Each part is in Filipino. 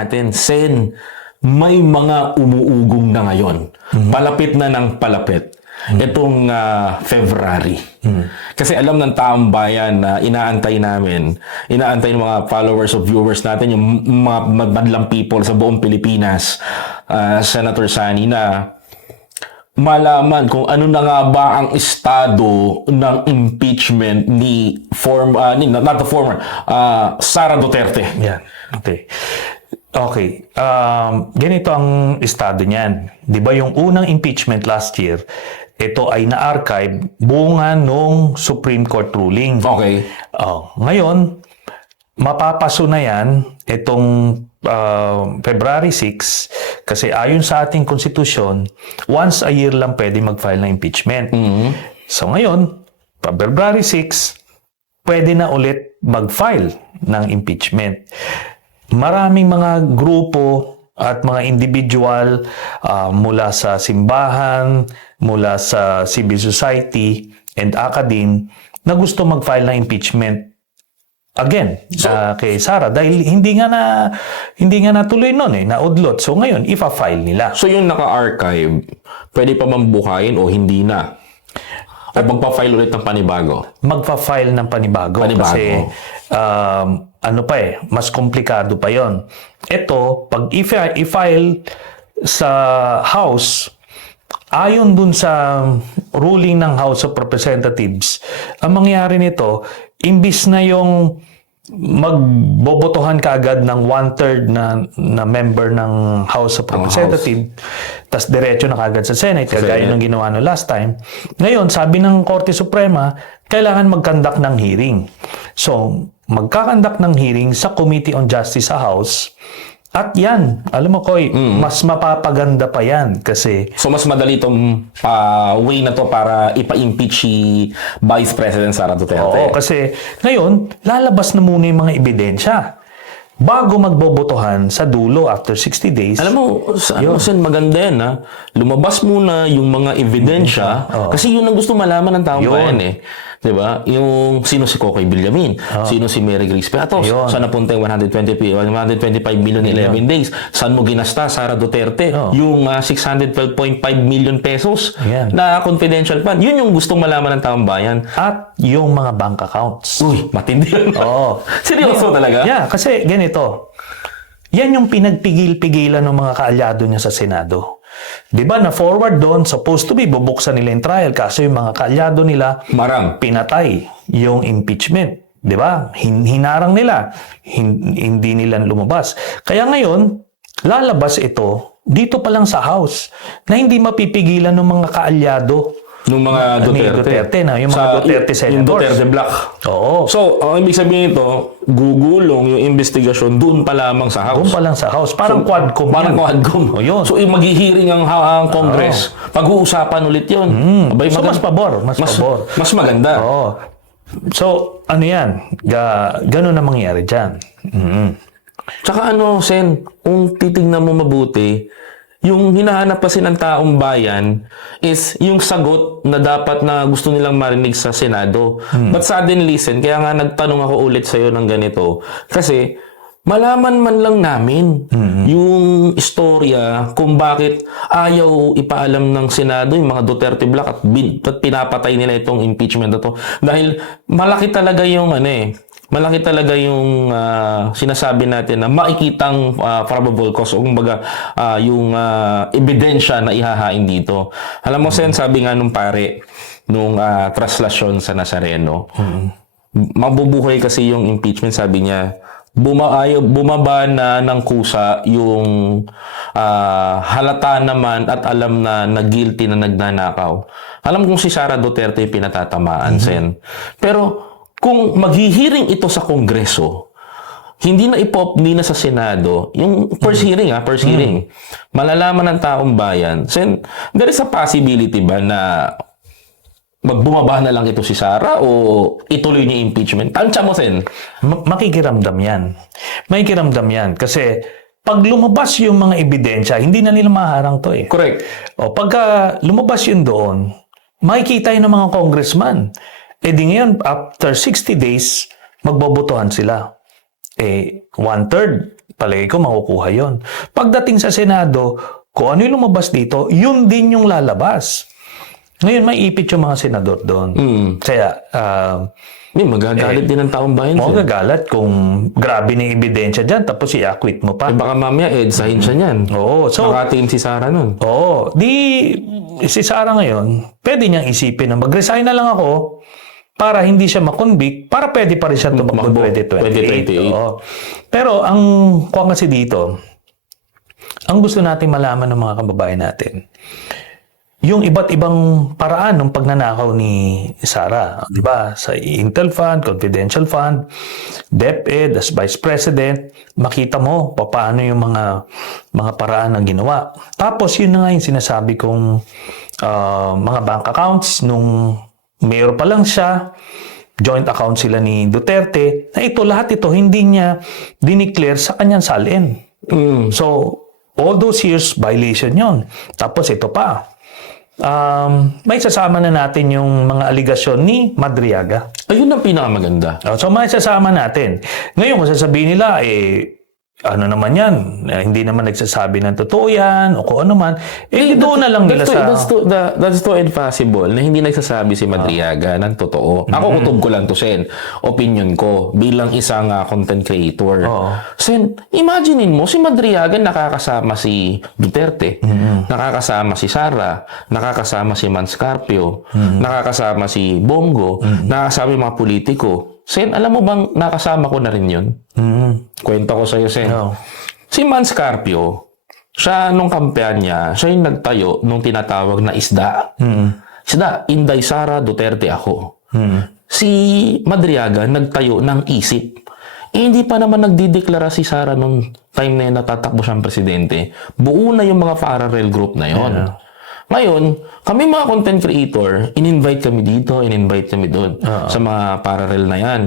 natin, Sen, may mga umuugong na ngayon. Palapit na ng palapit. Itong February. Kasi alam ng taong bayan na inaantay ng mga followers o viewers natin, yung mga madlang people sa buong Pilipinas, Senator Sani, na malaman kung ano na nga ba ang estado ng impeachment ni Sara Duterte. Yan. Okay. Okay. Ganito ang estado niyan. 'Di ba yung unang impeachment last year, ito ay na-archive bunga nung Supreme Court ruling. Okay. Ngayon, mapapaso na yan itong February 6 kasi ayon sa ating konstitusyon, once a year lang pwede mag-file ng impeachment. So ngayon, February 6, pwede na ulit mag-file ng impeachment. Maraming mga grupo at mga individual mula sa simbahan, mula sa civil society and academe na gusto mag-file ng impeachment again kay Sara dahil hindi nga natuloy noon naudlot. So ngayon ipa-file nila. So yung naka-archive, pwede pa mambuhayin o hindi na? O magpa-file ulit ng panibago? Magpa-file ng panibago. Kasi mas komplikado pa yon. Ito, pag i-file sa House, ayon dun sa ruling ng House of Representatives, ang mangyari nito, imbis na yung magbobotohan ka agad ng 1/3 na member ng House of Representatives, tas diretso na kagad sa Senate, kagaya ng ginawa no last time. Ngayon, sabi ng Korte Suprema, kailangan mag-conduct ng hearing. So, magkakandak ng hearing sa Committee on Justice sa House. At yan, alam mo Koy, mas mapapaganda pa yan kasi... So mas madali itong way na to para ipa-impeach si Vice President Sara Duterte. Oo, kasi ngayon, lalabas na muna yung mga ebidensya bago magbobotohan sa dulo after 60 days. Alam mo, Sen, maganda yan ha. Lumabas muna yung mga ebidensya kasi yun ang gusto malaman ng taong bayan eh. Diba? Yung sino si Cocoy Villamin, sino si Mary Grace Piatos, saan napunta yung 125 million in 11 days, saan mo ginasta Sara Duterte, yung 612.5 million pesos na confidential fund. Yun yung gustong malaman ng taong bayan. At yung mga bank accounts. Uy, matindi yun. Seryoso talaga? Yeah, kasi ganito. Yan yung pinagpigil-pigilan ng mga kaalyado niya sa Senado. Di ba na-forward doon, supposed to be, bubuksan nila yung trial kasi yung mga kaalyado nila pinatay yung impeachment. Di ba? Hinarang nila. Hindi nila lumabas. Kaya ngayon, lalabas ito dito pa lang sa House na hindi mapipigilan ng mga kaalyado nung mga Duterte na, yung mga Duterte senators. Yung Duterte Black. Oo. So, ang ibig sabihin nito, gugulong yung investigasyon doon pa lamang sa House. Doon pa lang sa House. Parang quadcom. Parang quadcom. Yun. So, maghihiring ang Congress. Pag-uusapan ulit yun. So, mas pabor. Mas maganda. Oo. So, ano yan? Ganun na mangyari dyan. Tsaka Sen, kung titignan mo mabuti, yung hinahanap kasi ng taong bayan is yung sagot na dapat na gusto nilang marinig sa Senado. But suddenly, Sen, kaya nga nagtanong ako ulit sa'yo ng ganito. Kasi, malaman man lang namin yung istorya kung bakit ayaw ipaalam ng Senado yung mga Duterte Black at pinapatay nila itong impeachment na to. Dahil malaki talaga yung malaki talaga yung sinasabi natin na makikitang probable cause o kumbaga yung ebidensya na ihahain dito. Alam mo, Sen, sabi nga nung pare nung traslasyon sa Nazareno, mabubuhay kasi yung impeachment, sabi niya, bumaba na ng kusa yung halata naman at alam na guilty na nagnanakaw. Alam kong si Sara Duterte pinatatamaan, Sen. Pero kung maghihiring ito sa Kongreso, hindi na sa Senado, yung first hearing, malalaman ng taong bayan, Sen, there is a possibility ba na magbumaba na lang ito si Sara o ituloy niya impeachment? Tansya mo, Sen? Makikiramdam yan. Makikiramdam yan. Kasi pag lumabas yung mga ebidensya, hindi na nila maharang to eh. Correct. O pagka lumabas yun doon, makikita yun ng mga congressman. Eh di ngayon, after 60 days, magbobotohan sila. 1/3 palagay ko makukuha yon. Pagdating sa Senado, kung ano yung lumabas dito, yun din yung lalabas. Ngayon, may ipit yung mga senador doon. Kaya, Magagalit din ng taong bayan. Sen. magagalat kung grabe na yung ebidensya dyan, tapos i-acquit mo pa. Baka mamaya EDSAhin siya niyan. Oo, so, Nakatim si Sara nun. Oo. Si Sara ngayon, pwede niyang isipin na mag-resign na lang ako para hindi siya makonvict, para pwede pa rin siya tumakbo Tumakbo. 2028. Oo. Pero ang kuha kasi dito, ang gusto natin malaman ng mga kababayan natin, yung iba't ibang paraan ng pagnanakaw ni Sara, di ba? Sa Intel Fund, Confidential Fund, DepEd, as Vice President, makita mo paano yung mga paraan ang ginawa. Tapos yun na nga yung sinasabi kong mga bank accounts nung mayor pa lang siya, joint account sila ni Duterte, na lahat ito hindi niya dineclare sa kanyang salin. So, all those years, violation yon. Tapos ito pa, may sasama na natin yung mga aligasyon ni Madriaga. Ayun ang pinakamaganda. So, may sasama natin. Ngayon, kung sasabihin nila, ano naman yan, hindi naman nagsasabi ng totoo yan, o kung ano man, doon na lang nila sa... That's too impossible na hindi nagsasabi si Madriaga ng totoo. Ako kutob ko lang to, Sen. Opinion ko bilang isang content creator. Sen, imaginein mo, si Madriaga nakakasama si Duterte, nakakasama si Sara, nakakasama si Manscarpio, nakakasama si Bongo, nakakasama yung mga politiko. Sen, alam mo bang nakasama ko na rin yun? Kwento ko sa'yo, Sen. Si Manscarpio, siya nung kampehan niya, siya yung nagtayo nung tinatawag na isda. Isda, Inday Sara, Duterte ako. Si Madriaga nagtayo ng isip. Hindi pa naman nagdideklara si Sara nung time na yun natatakbo siyang presidente. Buo na yung mga parallel group na yon. Ngayon, kami mga content creator, in-invite kami dito, in-invite kami doon sa mga parallel na yan.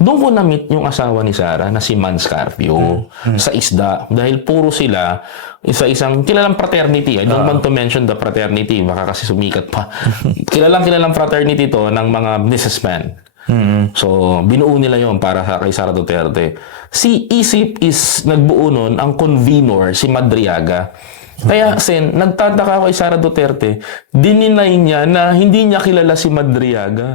Doon ko na-meet yung asawa ni Sara na si Manscarpio sa isda. Dahil puro sila sa isang kilalang fraternity. I don't want to mention the fraternity. Baka kasi sumikat pa. kilalang fraternity to ng mga businessmen. So, binuo nila yon para kay Sara Duterte. Si Isip is nagbuo nun, ang convenor, si Madriaga. Kaya, Sen, nagtataka kay Sara Duterte, dininay niya na hindi niya kilala si Madriaga.